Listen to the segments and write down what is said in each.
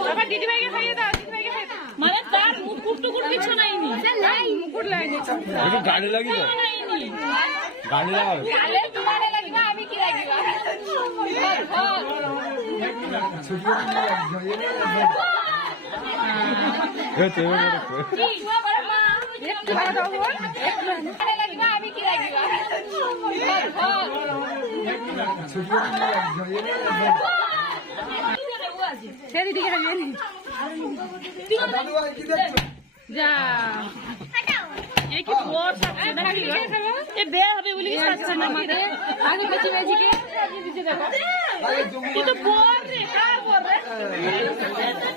বাবা দিদিভাইকে খাইয়ে দাও দিদিভাইকে খাইয়ে দাও মানে তার মুকুট টুকুট কিছু নাইনি। মুকুট লাইনি। গাড়ি লাগি তো নাইনি গাড়ি লাগিবা আমি কি লাগিবা যা এ কি বড় সাথে নাকি এ বে হবে বলি কি সাথে না মারে আগে বেঁচে বেঁচে কে দিতে দেখো এ তো বড় রে কার বড় রে?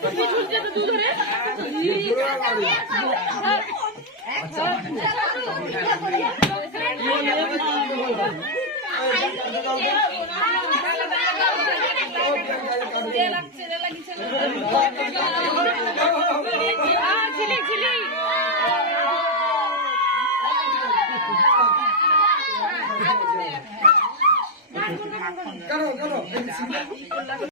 তুই ছুটতে তো তুই ধরে? আ ঝিলি ঝিলি কেন কেন?